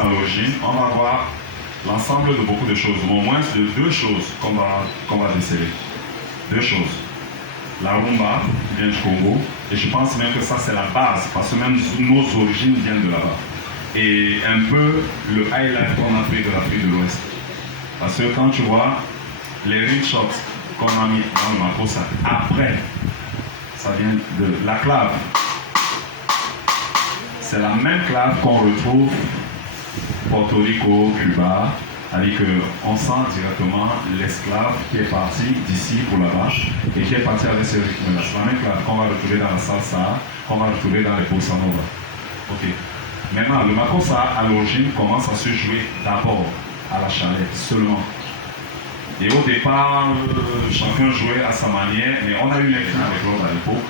à l'origine, on va voir l'ensemble de beaucoup de choses, ou au moins de deux choses qu'on va déceler. Deux choses. La rumba vient du Congo, et je pense même que ça c'est la base, parce que même nos origines viennent de là-bas. Et un peu le highlight qu'on a fait de l'Afrique de l'Ouest. Parce que quand tu vois les ring shots qu'on a mis dans le makossa, après, ça vient de la clave. C'est la même clave qu'on retrouve Porto Rico, Cuba, avec qu'on sent directement l'esclave qui est parti d'ici pour là-bas et qui est parti avec ce rythme-là. C'est la même clave qu'on va retrouver dans la salsa, qu'on va retrouver dans les bossa nova. Ok. Maintenant, le makossa à l'origine commence à se jouer d'abord à la chalette seulement. Et au départ, chacun jouait à sa manière, mais on a eu l'écran avec l'autre à l'époque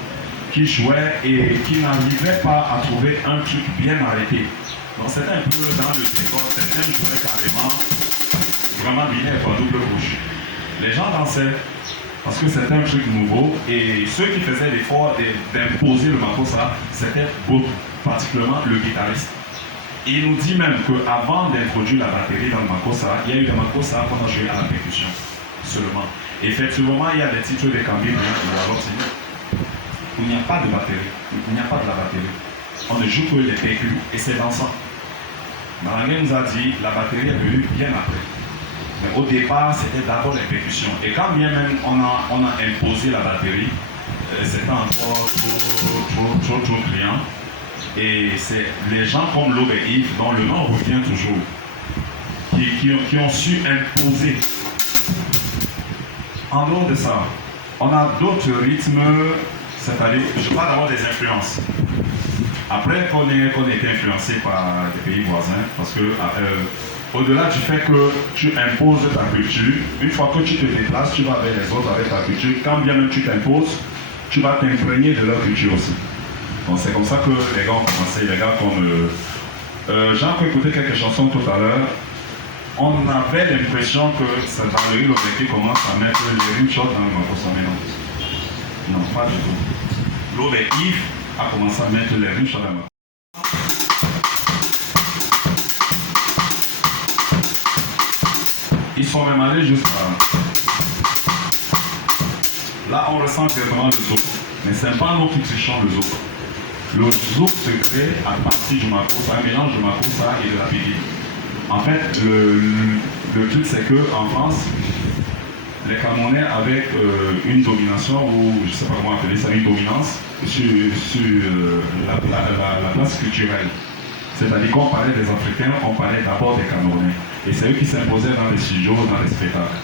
qui jouait et qui n'arrivait pas à trouver un truc bien arrêté. Donc c'était un peu dans le décor, certains jouaient carrément vraiment binaire, quoi, double rouge. Les gens dansaient parce que c'était un truc nouveau et ceux qui faisaient l'effort d'imposer le makossa, c'était particulièrement le guitariste. Il nous dit même qu'avant d'introduire la batterie dans le makossa, il y a eu le makossa qu'on a joué à la percussion seulement. Effectivement, il y a des titres de Cambine où il n'y a pas de batterie, il n'y a pas de la batterie. On ne joue que les percus et c'est dansant. Marangué nous a dit la batterie est venue bien après. Mais au départ, c'était d'abord les percussions. Et quand bien même on a imposé la batterie, c'était encore trop criant. Et c'est les gens comme Lobe et Yves, dont le nom revient toujours, qui ont su imposer. En dehors de ça, on a d'autres rythmes, c'est-à-dire, je parle d'abord des influences. Après qu'on ait été influencé par des pays voisins, parce que au-delà du fait que tu imposes ta culture, une fois que tu te déplaces, tu vas avec les autres avec ta culture, quand bien même tu t'imposes, tu vas t'imprégner de leur culture aussi. Donc c'est comme ça que les gars ont commencé, les gars comme... J'ai encore écouté quelques chansons tout à l'heure, on avait l'impression que c'est dans le Rio qui commence à mettre les ring shots dans le makossa, mais non. Non, pas du tout. L'eau et Yves a commencé à mettre les ring shots dans le makossa. Ils sont même allés jusqu'à... Là, on ressent directement le zouk. Mais ce n'est pas nous qui trichons le zouk. Le zouk se crée à partir du makossa, un mélange de makossa et de la bidi. En fait, le truc, c'est qu'en France, les Camerounais avaient une domination, ou je ne sais pas comment appeler ça, une dominance sur la place culturelle. C'est-à-dire qu'on parlait des Africains, on parlait d'abord des Camerounais. Et c'est eux qui s'imposaient dans les studios, dans les spectacles.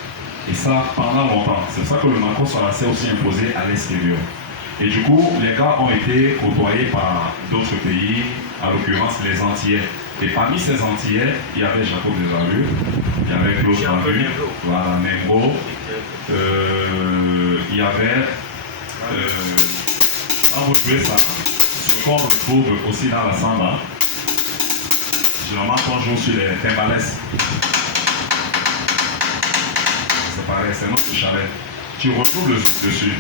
Et ça, pendant longtemps. C'est pour ça que le makossa s'est aussi imposé à l'extérieur. Et du coup, les gars ont été côtoyés par d'autres pays, à l'occurrence les Antillais. Et parmi ces Antillais, il y avait Jacob Desarus, il y avait Claude Barbu, voilà, Mengo, il y avait, quand vous trouvez ça, ce qu'on retrouve aussi dans la samba, généralement quand on joue sur les timbales, c'est pareil, c'est notre chalet. Tu retrouves le zouk dessus.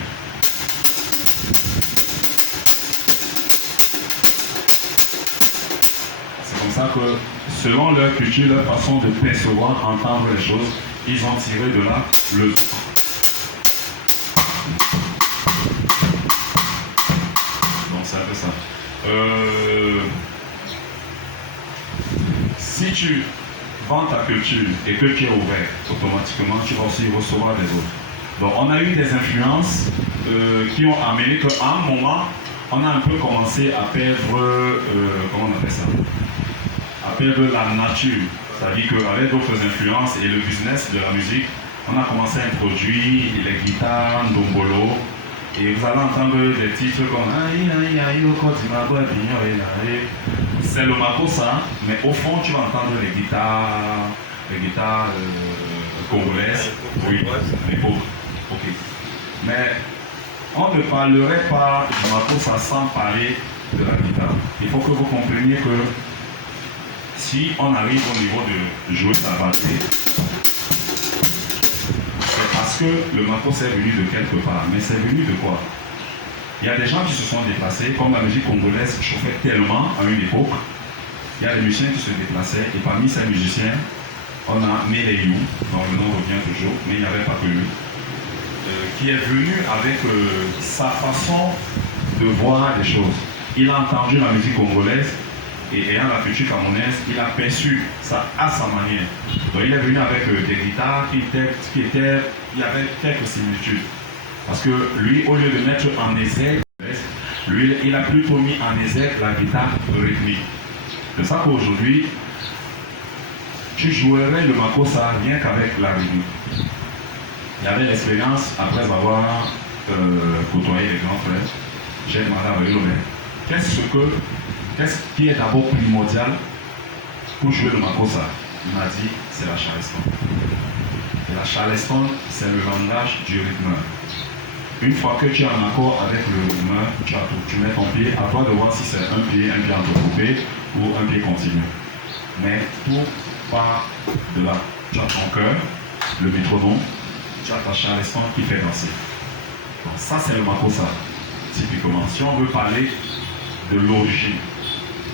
C'est comme ça que, selon leur culture, leur façon de percevoir, entendre les choses, ils ont tiré de là le zouk. Donc c'est un peu ça. Si tu vends ta culture et que tu es ouvert, automatiquement tu vas aussi recevoir des autres. Donc on a eu des influences qui ont amené qu'à un moment, on a un peu commencé à perdre, comment on appelle ça, à perdre la nature. C'est-à-dire qu'avec d'autres influences et le business de la musique, on a commencé à introduire les guitares, ndombolo, et vous allez entendre des titres comme c'est le makossa, mais au fond tu vas entendre les guitares congolaises, oui, l'époque. Ok. Mais on ne parlerait pas du makossa sans parler de la guitare. Il faut que vous compreniez que si on arrive au niveau de jouer sa batterie, c'est parce que le makossa est venu de quelque part. Mais c'est venu de quoi? Il y a des gens qui se sont déplacés, comme la musique congolaise chauffait tellement à une époque, il y a des musiciens qui se déplaçaient, et parmi ces musiciens, on a Meleyu, dont le nom revient toujours, mais il n'y avait pas que lui, qui est venu avec sa façon de voir les choses. Il a entendu la musique congolaise, et ayant la culture camerounaise, il a perçu ça à sa manière. Donc il est venu avec des guitares il y avait quelques similitudes. Parce que lui, au lieu de mettre en exergue, lui, il a plutôt mis en exergue la guitare rythmique. C'est ça qu'aujourd'hui, tu jouerais le makossa rien qu'avec la rythmique. Il y avait l'expérience, après avoir côtoyé les grands frères, j'ai demandé à Marie-Lomé, qu'est-ce qui est d'abord primordial pour jouer le makossa? Il m'a dit, c'est la charleston. Et la charleston, c'est le langage du rythme. Une fois que tu es en accord avec le rythme, tu mets ton pied, à toi de voir si c'est un pied entrecoupé ou un pied continu. Mais tout part de là. Tu as ton cœur, le métronome, tu as ta charleston qui fait danser. Donc ça, c'est le makossa, typiquement. Si on veut parler de l'origine,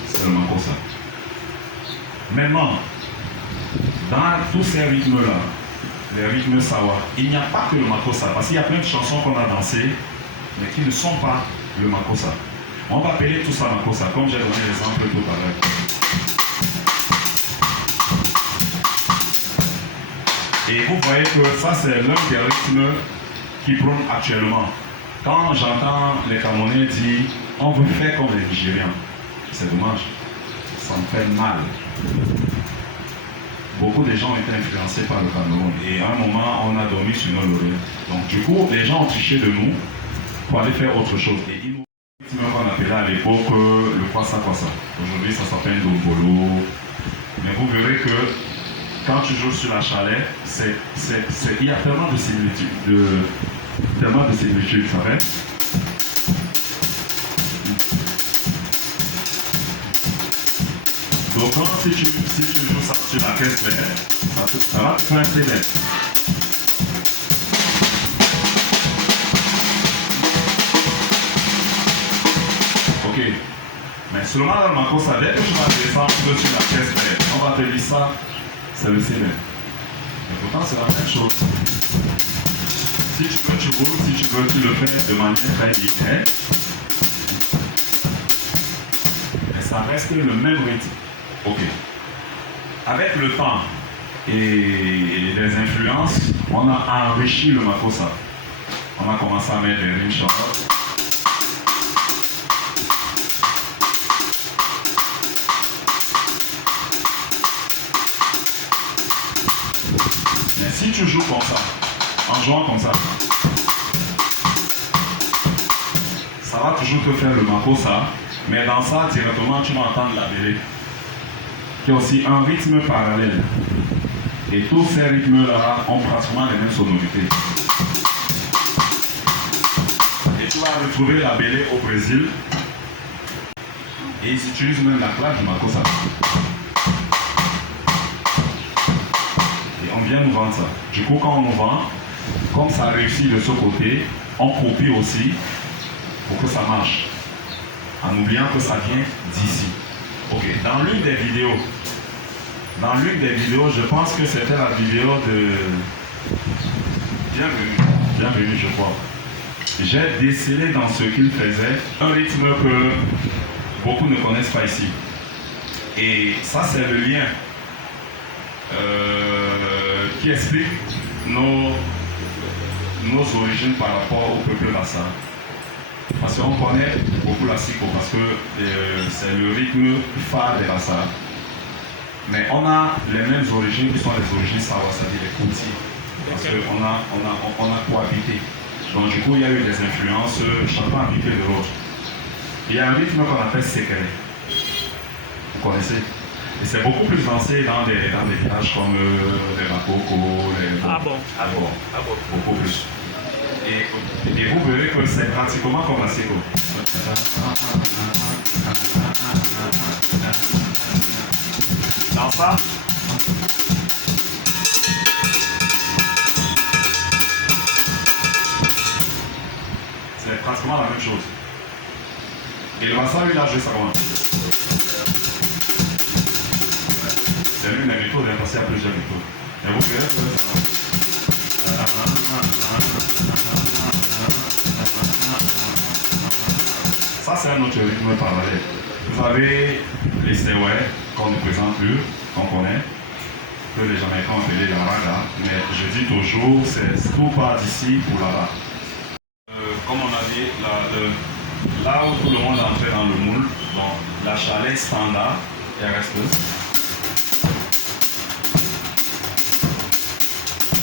c'est le makossa. Maintenant, dans tous ces rythmes-là, les rythmes sawa, il n'y a pas que le makossa, parce qu'il y a plein de chansons qu'on a dansées, mais qui ne sont pas le makossa. On va appeler tout ça makossa, comme j'ai donné l'exemple tout à l'heure. Et vous voyez que ça, c'est l'un des rythmes qui prônent actuellement. Quand j'entends les Camerounais dire on veut faire comme les Nigérians, c'est dommage, ça me fait mal. Beaucoup de gens ont été influencés par le Cameroun et à un moment on a dormi sur nos lauriers. Donc du coup les gens ont triché de nous pour aller faire autre chose. Et ils nous qu'on appelait à l'époque le Kwasa Kwasa. Aujourd'hui ça s'appelle Dombolo. Mais vous verrez que quand tu joues sur la chalet, il y a tellement de similitudes, ça fait. Donc quand si tu joues ça sur la caisse claire, ça va te faire un CD. Ok. Mais seulement dans le makossa, dès que tu vas descendre sur la caisse claire, on va te dire ça, c'est le CD. Mais pourtant c'est la même chose. Si tu veux, tu roules, si tu veux, tu le fais de manière très linéaire. Mais ça reste le même rythme. Ok. Avec le temps et les influences, on a enrichi le makossa. On a commencé à mettre des rimes short. Mais si tu joues comme ça, en jouant comme ça, ça va toujours te faire le makossa, mais dans ça, directement, tu vas entendre la bélé, qui est aussi un rythme parallèle. Et tous ces rythmes-là ont pratiquement les mêmes sonorités. Et tu vas retrouver la bélé au Brésil. Et ils utilisent même la claque du makossa. Et on vient nous vendre ça. Du coup, quand on nous vend, comme ça réussit de ce côté, on copie aussi pour que ça marche. En oubliant que ça vient d'ici. Ok, dans l'une des vidéos, je pense que c'était la vidéo de Bienvenue, je crois. J'ai décelé dans ce qu'il faisait un rythme que beaucoup ne connaissent pas ici. Et ça, c'est le lien qui explique nos origines par rapport au peuple Lassa. Parce qu'on connaît beaucoup la Siko, parce que c'est le rythme phare des Lassa. Mais on a les mêmes origines qui sont les origines Sawa, c'est-à-dire les Kouti. Parce qu'on a cohabité. Donc du coup, il y a eu des influences, chacun a piqué de l'autre. Il y a un rythme qu'on appelle Sekere. Vous connaissez? Et c'est beaucoup plus dansé dans des villages comme les Bakoko, les... Ah bon? Beaucoup plus. Et vous verrez que c'est pratiquement comme la Seko. Dans ça, c'est pratiquement la même chose. Et le Massa, il a joué ça comment? C'est l'une des méthodes, parce qu'il y a plusieurs méthodes. Et vous verrez que ça, c'est un autre rythme parallèle. Vous avez les stairways qu'on ne présente plus, qu'on connaît, que les Jamaïcains ont appelé la raga, mais je dis toujours, c'est tout part d'ici pour là-bas. Comme on a dit, là où tout le monde est entré dans le moule, donc la chalet standard, il reste.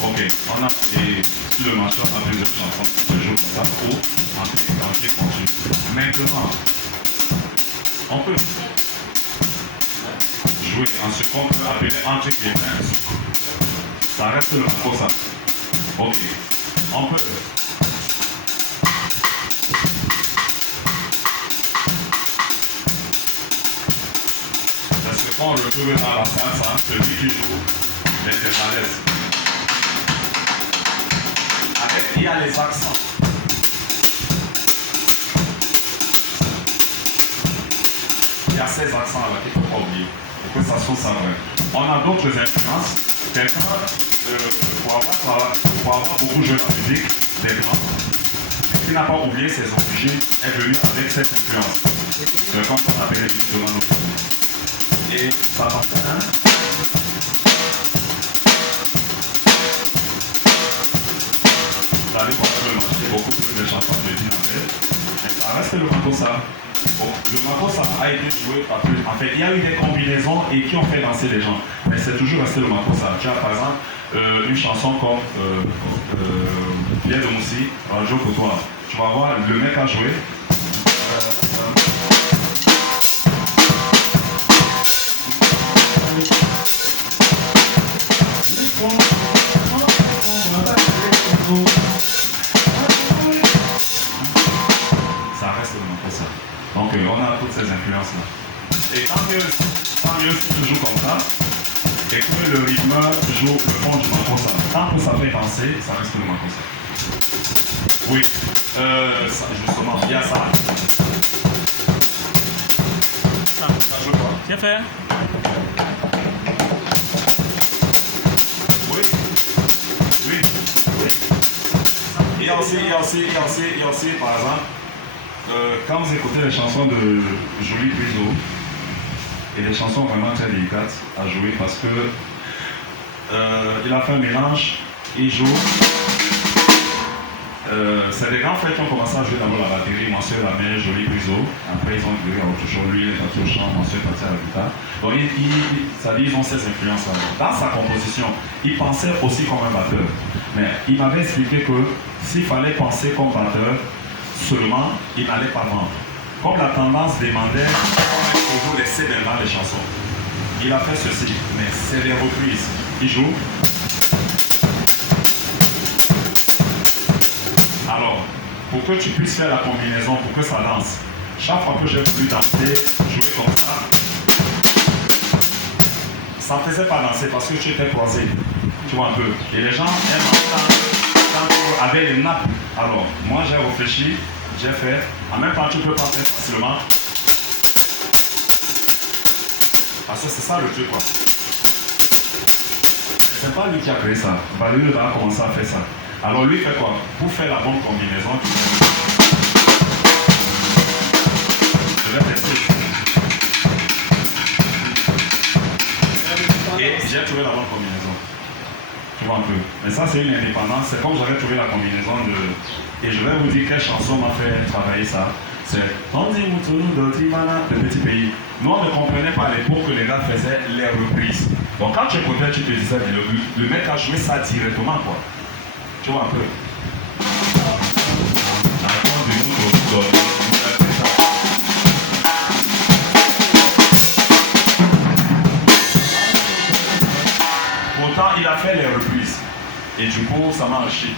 Ok, on a le marché a plusieurs chansons, je joue comme ça pour entrer continu. Maintenant, on peut jouer en ce qu'on peut appeler entre guillemets. Ça reste le pour ça. Ok, on peut. Parce que quand on le trouve dans la salsa, celui qui joue, il est à l'aise. Il y a les accents. Il y a ces accents-là qu'il ne faut pas oublier. Pour que ça soit ça vrai. On a d'autres influences. Quelqu'un, pour avoir beaucoup joué la musique, des grands, qui n'a pas oublié ses origines, est venu avec cette influence. C'est comme on appelle les musiques de l'anneau. Et ça appartient, hein? Vous allez voir le marché, beaucoup plus de chansons de Dinambel. Mais ça reste le makossa. Bon, le makossa a été joué par plus. En fait, il y a eu des combinaisons et qui ont fait danser les gens. Mais c'est toujours resté le makossa. Tu as par exemple une chanson comme Pierre de Moussi, Radio pour toi. Tu vas voir, le mec a joué. Ça reste le makossa. Donc on a toutes ces influences-là. Et tant mieux si tu joues comme ça, et que le rythme joue le fond du makossa. Tant que ça fait danser, ça reste le makossa. Oui, ça, justement, il y a ça. Ça joue quoi? Bien fait. Oui. Oui. Oui. Il y a aussi, par exemple, quand vous écoutez les chansons de Jolie Puiseau, et des chansons vraiment très délicates à jouer parce que il a fait un mélange, il joue. C'est des grands frères qui ont commencé à jouer d'abord la batterie, Monsieur la mère, Jolie Puiseau. Après ils ont joué à autre chose, lui il est parti au chant, Monsieur est parti à la guitare. Donc ça dit, ils ont ces influences-là. Dans sa composition, il pensait aussi comme un batteur. Mais il m'avait expliqué que s'il fallait penser comme batteur, seulement, il n'allait pas vendre. Comme la tendance demandait, on a toujours laissé dans les chansons. Il a fait ceci, mais c'est des reprises. Il joue. Alors, pour que tu puisses faire la combinaison, pour que ça danse, chaque fois que j'ai voulu danser, jouer comme ça ne faisait pas danser parce que tu étais croisé. Tu vois un peu. Et les gens aiment entendre avec les nappes. Alors, moi j'ai réfléchi, j'ai fait. En même temps, tu peux pas faire facilement. Parce que c'est ça le truc, quoi. C'est pas lui qui a créé ça. Valérie va commencer à faire ça. Alors lui fait quoi? Pour faire la bonne combinaison, je vais tester. Et j'ai trouvé la bonne combinaison. Tu vois un peu. Mais ça c'est une indépendance. C'est comme j'avais trouvé la combinaison de... Et je vais vous dire quelle chanson m'a fait travailler ça. C'est Tondi Moutonou Dotimana, le petit pays. Nous on ne comprenait pas à l'époque que les gars faisaient les reprises. Donc quand tu écoutais, tu te disais, le mec a joué ça directement, quoi. Tu vois un peu. Pourtant, il a fait les reprises. Et du coup, ça m'a arraché.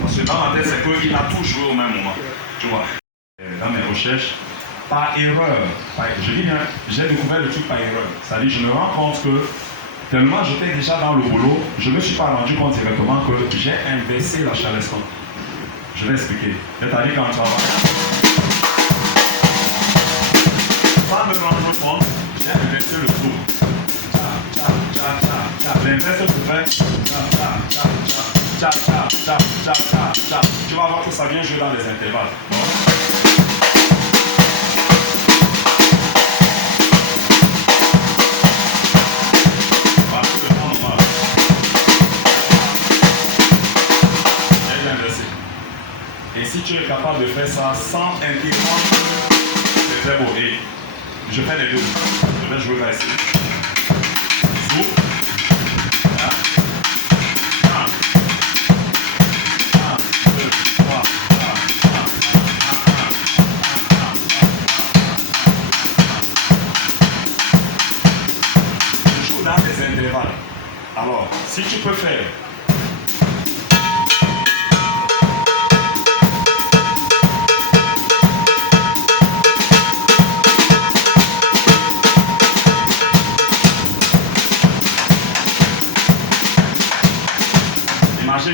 Parce que dans ma tête, c'est qu'il a tout joué au même moment. Tu vois. Dans mes recherches, par erreur, je dis bien, j'ai découvert le truc par erreur. C'est-à-dire, je me rends compte que tellement j'étais déjà dans le boulot, je ne me suis pas rendu compte directement que j'ai inversé la Charleston. Je vais expliquer. C'est-à-dire quand on travaille, sans me rendre compte, j'ai inversé le tour. L'inverse, tu fais cha. Tu vas voir que ça vient jouer dans les intervalles. Et si tu es capable de faire ça sans interrompre, c'est très beau. Et je fais les deux. Je vais jouer là ici. Souffle. Je joue dans les intervalles. Alors, si tu peux faire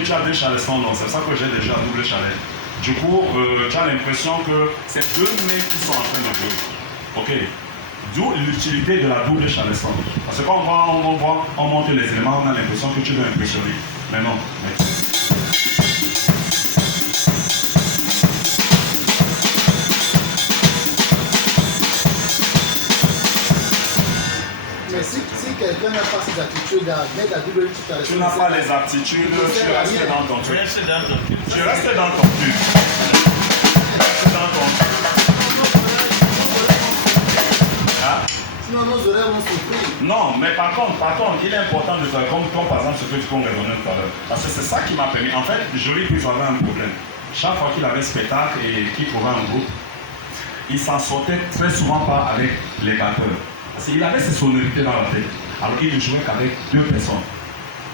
tu as deux chalessons, donc c'est ça que j'ai déjà double chalet. Du coup, tu as l'impression que c'est deux mecs qui sont en train de jouer. Ok. D'où l'utilité de la double chalesson. Parce que quand on monte les éléments, on a l'impression que tu veux impressionner. Mais non. Mais si quelqu'un n'a pas ces aptitudes à mettre la double chalesson, tu n'as pas les aptitudes, tu restes dans ton truc. Tu restes dans ton truc. Sinon, nos oreilles vont souffrir. Non, mais par contre, il est important de faire comme par exemple ce que tu comptes raisonner tout à l'heure. Parce que c'est ça qui m'a permis. En fait, Jolie Prise avait un problème. Chaque fois qu'il avait spectacle et qu'il trouvait un groupe, il s'en sortait très souvent pas avec les batteurs. Parce qu'il avait ses sonorités dans la tête. Alors il ne jouait qu'avec deux personnes.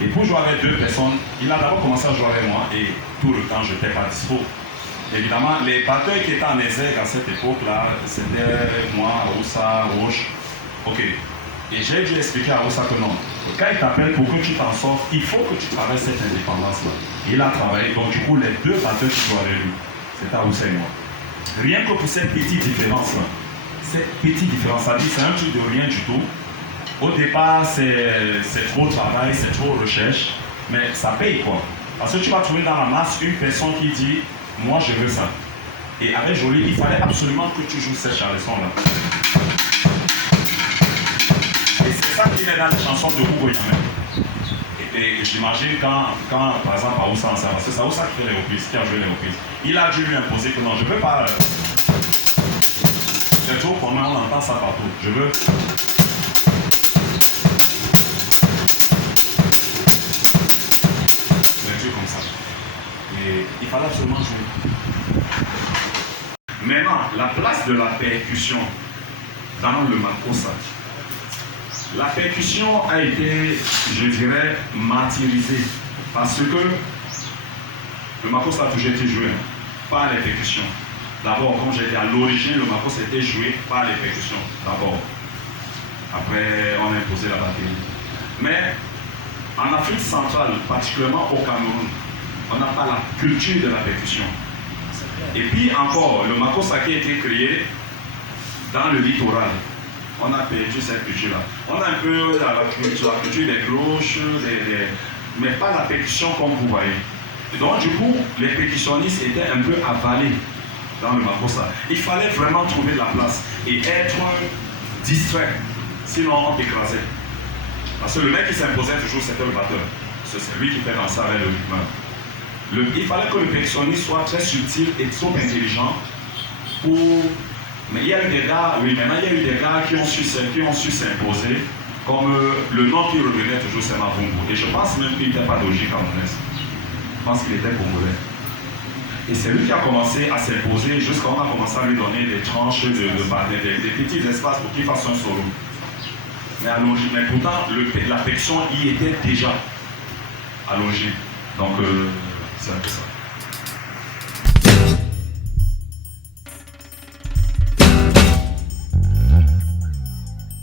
Et pour jouer avec deux personnes, il a d'abord commencé à jouer avec moi et tout le temps je n'étais pas dispo. Évidemment, les batteurs qui étaient en exergue à cette époque-là, c'était moi, Oussa, Roche. Ok. Et j'ai dû expliquer à Oussa que non. Quand il t'appelle pour que tu t'en sortes, il faut que tu travailles cette indépendance-là. Il a travaillé. Donc du coup, les deux batteurs qui jouent avec lui, c'était à Oussa et moi. Rien que pour cette petite différence-là. Cette petite différence, ça dit c'est un truc de rien du tout. Au départ, c'est trop travail, c'est trop recherche, mais ça paye quoi. Parce que tu vas trouver dans la masse une personne qui dit moi je veux ça. Et avec Jolie, il fallait absolument que tu joues cette chanson-là. Et c'est ça qui est dans les chansons de Hugo Yamel. Et j'imagine quand, par exemple, Aoussa, parce que c'est Aoussa qui fait les reprises, qui a joué les reprises, il a dû lui imposer que non, je ne veux pas. C'est trop qu'on entend ça partout. Je veux. Comme ça. Et il fallait absolument jouer. Maintenant, la place de la percussion dans le makossa. La percussion a été, je dirais, martyrisée parce que le makossa a toujours été joué par les percussions. D'abord, comme j'ai dit, à l'origine, le makossa était joué par les percussions. D'abord. Après, on a imposé la batterie. Mais en Afrique centrale, particulièrement au Cameroun, on n'a pas la culture de la percussion. Et puis encore, le makossa qui a été créé dans le littoral, on a perdu cette culture-là. On a un peu la culture des cloches, mais pas la percussion comme vous voyez. Et donc du coup, les percussionnistes étaient un peu avalés dans le makossa. Il fallait vraiment trouver de la place et être distrait, sinon on t'écrasait. Parce que le mec qui s'imposait toujours, c'était le batteur. C'est lui qui fait danser avec le rythme. Il fallait que le percussionniste soit très subtil et trop intelligent pour... Mais il y a eu des gars, oui, maintenant il y a eu des gars qui ont su s'imposer, comme le nom qui revenait toujours, c'est Mavungu. Et je pense même qu'il n'était pas d'origine camerounaise. Je pense qu'il était congolais. Et c'est lui qui a commencé à s'imposer jusqu'à on a commencé à lui donner des tranches, des petits espaces pour qu'il fasse un solo. Mais à l'origine, mais pourtant, la percussion y était déjà à l'origine. Donc, c'est un peu ça.